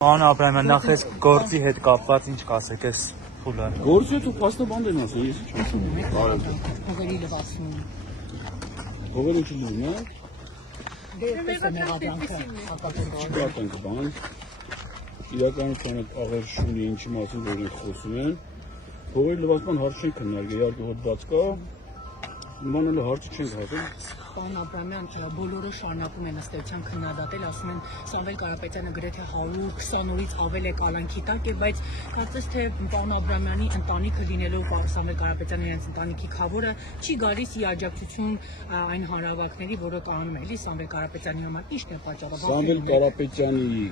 Պարոն Աբրամյան, նախ այս գործի հետ կապված ինչ կասեք այս փուլը։ Գործի հետ ու փաստաբան են ասում, ես ինչ ասում եմ։ Փողերի լվացում։ Փողերը չլինում, հա։ Դեպս է մեղադրանքը հակապետենք բան։ Իրականության այդ աղերշունի ինչի մասին որ են խոսում են։ Փողերի լվացման հարց չեն քննարկել, իհարկե հոդված կա։ Նման էլ հարցը չենք հասել։ Պարոն Աբրամյան, բոլորը շարունակում են ըստ էության քննադատել, ասում են Սամվել Կարապետյանը գրեթե 120 օրից ավել է կալանքի տակ է, բայց կարծես թե պարոն Աբրամյանի ընտանիքը լինելով Սամվել Կարապետյանի իրենց ընտանիքի քավորը չի գալիս ի աջակցություն այն հանրավակների, որը կանում է, էլի Սամվել Կարապետյանի համար ի՞նչն է պատճառը։ Սամվել Կարապետյանի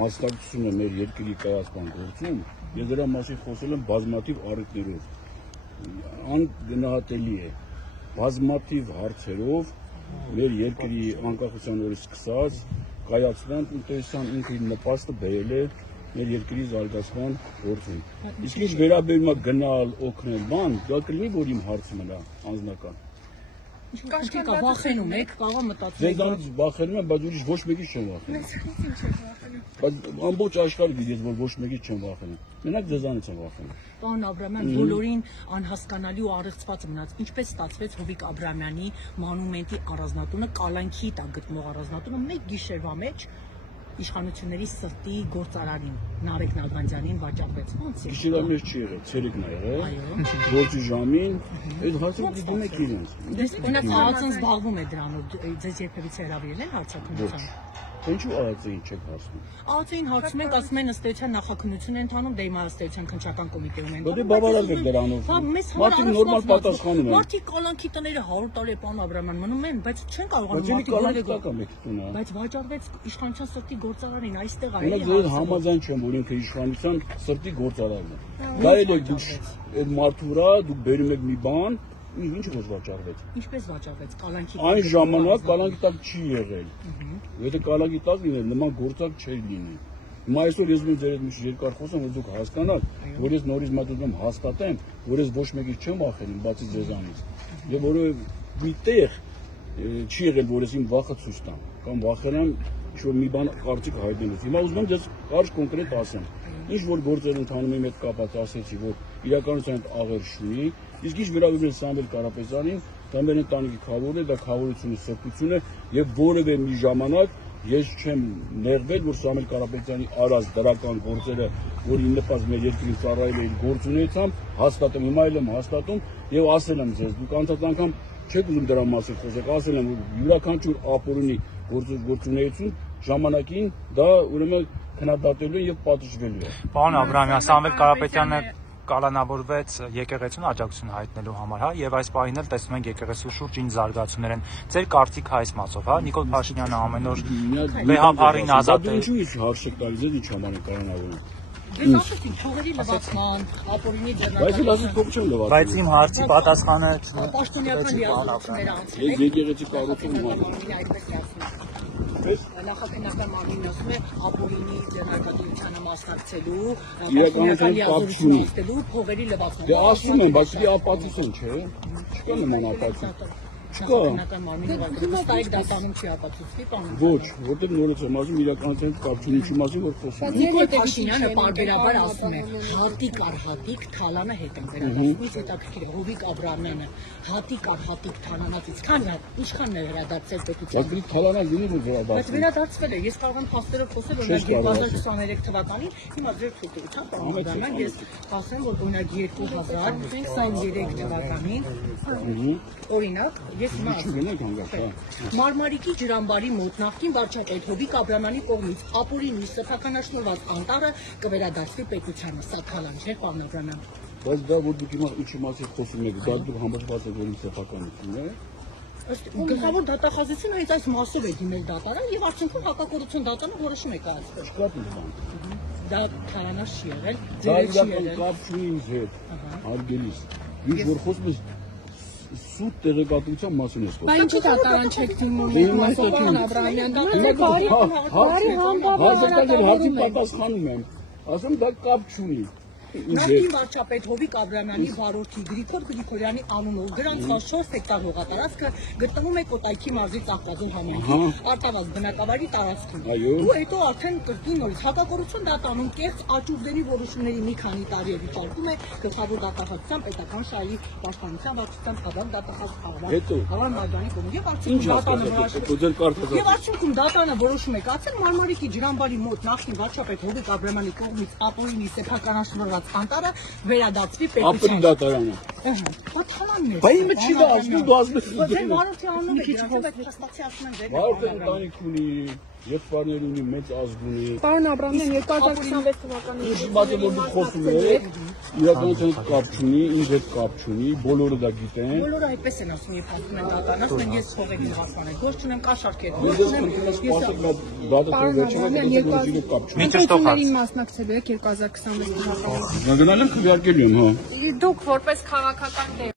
մասնակցությունը մեր երկրի կայացման գործում, ես դրա մասին խոսել եմ բազմաթիվ առիթներով։ Անգնահատելի է։ Բազմաթիվ հարցերով մեր երկրի անկախության օրից սկսած կայացման տնտեսության ինքը իր նպաստը բերել է մեր երկրի զարգացման գործում։ Իսկ ինչ վերաբերում է գնալ, օգնել, բան, դա կլինի որ իմ հարցը մնա անձնական։ Ինչ կա վախենում եք, կարող մտածել։ Ձեզանից վախենում եմ, բայց ուրիշ ոչ մեկից չեմ վախենում։ Բայց ամբողջ աշխարհը գիտի, որ ոչ մեկից չեմ վախենում։ Մենակ ձեզանից եմ վախենում։ Պարոն Աբրամյան, բոլորին անհասկանալի ու առեղծված մնաց։ Ինչպես ստացվեց Հովիկ Աբրամյանի մանումենտի առանձնատունը, կալանքի տակ գտնող առանձնատունը մեկ գիշերվա մեջ իշխանությունների սրտի գործարարին Նարեկ Նալբանդյանին վաճառվեց։ Ոնց է։ Գիշերվա մեջ չի եղել, ցերեկն է եղել։ Գործի ժամին այդ հարցը դիտում եք իրենց։ Դες օրինակ ԱԱԾ-ն զբաղվում է դրանով, ձեզ երբևիցե հրավիրել են հարցակնության։ Ինչու ԱԱԾ-ին չեք հարցնում։ ԱԱԾ-ին հարցում ենք, ասում են ըստ էության նախաքննություն են տանում, դե հիմա ըստ էության քննչական կոմիտեում են։ Դե բավարար եք դրանով։ Մարդիկ նորմալ պատասխանում են։ Մարդիկ կալանքի տները 100 տարի պարոն Աբրամյան մնում են, բայց չեն կարողանում բայց վաճառվեց իշխանության սրտի գործարարին, այստեղ է։ Ես համաձայն չեմ, որ ինքը իշխանության սրտի գործարարն է։ Դա էլ եք դուք այդ մարդու վրա դուք բերում եք մի բան, ինչ որ վաճառվեց։ Ինչպես վաճառվեց կալանքի։ Այն ժամանակ կալանքի տակ չի եղել։ Եթե կալանքի տակ լիներ, նման գործակ չէր լինի։ Հիմա այսօր ես ձեր հետ մի երկար խոսեմ, որ դուք հասկանաք, որ ես նորից մտածում հաստատեմ, որ ես ոչ մեկից չեմ վախենում, բացի ձեզանից։ Եվ որովհետև մի տեղ չի եղել, որ ես իմ վախը ցույց տամ, կամ վախենամ ինչ-որ մի բան կարծիք հայտնելուց։ Հիմա ուզում եմ ձեզ կարճ կոնկրետ ասեմ։ Ինչ որ գործեր ընթանում եմ այդ կապած ասեցի, որ իրականության աղերշունի, իսկ ինչ վերաբերում է Սամվել Կարապետյանին, դա մեր ընտանիքի քավորն է, դա քավորությունը սրբություն է եւ որևէ մի ժամանակ ես չեմ ներվել, որ Սամվել Կարապետյանի արած դրական գործերը, որ ի նպաստ մեր երկրին ծառայել է իր գործունեությամբ, հաստատեմ, հիմա էլ եմ հաստատում եւ ասել եմ ձեզ, դուք անցած անգամ չեք ուզում դրա մասին խոսեք, ասել եմ, որ յուրաքանչյուր ապօրինի գործունեություն ժամանակին դա ուրեմն քննադատելու եւ պատժվելու է։ Պարոն Աբրամյան, Սամվել Կարապետյանը կալանավորվեց եկեղեցուն աջակցություն հայտնելու համար, հա, եւ այս պահին էլ տեսնում ենք եկեղեցու շուրջ ինչ զարգացումներ են։ Ձեր կարծիքը այս մասով, հա, Նիկոլ Փաշինյանը ամեն օր վեհապարին ազատ է։ Ինչու՞ ես հարցը տալիս եք, ինչ համար է կալանավորվում։ Ես ասեցի, փողերի լվացման, ապօրինի ձեռնարկատվության։ Բայց իմ հարցի պատասխանը պաշտոնյական լիազորությունները անցել են։ Ես եկեղեցի կառուցում նախաքննական մարմինն ասում է ապօրինի ձեռնարկատվությանը մասնակցելու, իրականության կապ չունի։ Փողերի լվացման։ Դե ասում եմ, բայց դի ապացուցեն, չէ՞։ Չկա նման ապացույց։ Չկա։ Վստահ եք դատանում չի ապացուցվի, պարոն։ Ոչ, որտեղ նորից եմ ասում իրականության կապ չունի, ինչի մասին որ խոսում եմ։ Նիկոլ Փաշինյանը պարբերաբար ասում է, հատիկ առ հատիկ թալանը հետ են վերադարձնում, ինձ հետաքրքիր է Հովիկ Աբրամյանը հատիկ առ հատիկ թալանացից ինչքան է վերադարձել պետության։ Բայց թալանա լինի որ վերադարձել։ Բայց վերադարձվել է, ես կարող եմ փաստերով խոսել, օրինակ 2023 թվականին, հիմա ձեր ցույցությամբ պարոն Աբրամյան, ես ասեմ, որ օրինակ 2023 թվականին օրինակ ես հիմա Մարմարիկի ջրամբարի մոտ նախկին վարչապետ Հովիկ Աբրամյանի կողմից ապօրինի սեփականաշնորհված անտառը կվերադարձվի պետությանը, սա թալան չէ, պարոն Աբրամյան։ Բայց դա որ դուք հիմա ինչի մասին խոսում եք, դա դուք համոզված եք որ սեփականությունն է։ Ըստ գլխավոր դատախազությունը հենց այս մասով է դիմել դատարան եւ արդյունքում հակակոռուպցիոն դատարանը որոշում է կայացրել։ Չկա դժվար։ Դա թալանաշ չի եղել, դա իրական կապ չունի ինձ հետ, հարգելիս։ Ինչ որ խոսում ես սուտ տեղեկատվության մասին ես խոսում։ Բայց ինչի դատարան չեք դիմում, պարոն Աբրամյան, հարցի պատասխանում եմ, ասում դա կապ չունի։ Նախկին վարչապետ Հովիկ Աբրամյանի վարորդի Գրիգոր Գրիգորյանի անունով գրանցված 4 հեկտար հողատարածքը գտնվում է Կոտայքի մարզի Ծաղկաձոր համայնքի արտավազ բնակավայրի տարածքում։ Ու հետո արդեն կրկին նորից հակակորություն դատանում կեղծ աճուրդերի որոշումների մի քանի տարի վիճարկում է գլխավոր դատախազության պետական շահի պաշտպանության վարչության խավար դատախազ Հավան Մարգանի կողմից եւ արդյունքում դատանը որոշում է կացել Մարմարիկի ջրամբարի մոտ նախին վարչապետ Հովիկ Աբրամյանի կողմից ապօրինի սեփականաշնորհած անտառը վերադարձվի պետության դատարանը։ Բայց իմը չի դա ասում դու ասում ես։ Բայց վարորդի անունը գրանցել է փաստացի ասում են վեր։ Վարորդը ընտանիք ունի, եղբայրներ ունի, մեծ ազգ ունի։ Պարոն Աբրամյան 2026 թվականին Իսկ դու խոսում ես, իրականության կապ չունի, ինձ հետ կապ չունի, բոլորը դա գիտեն։ Բոլորը այդպես են ասում, երբ ասում են դատարան, ասում են ես փողեք հասանեք, ոչ չունեմ կաշառքեր։ Ընտրություններին մասնակցելու եք 2026 թվականին։ Գնալ եմ քվեարկելու եմ, հա։ Դուք որպես քաղաքական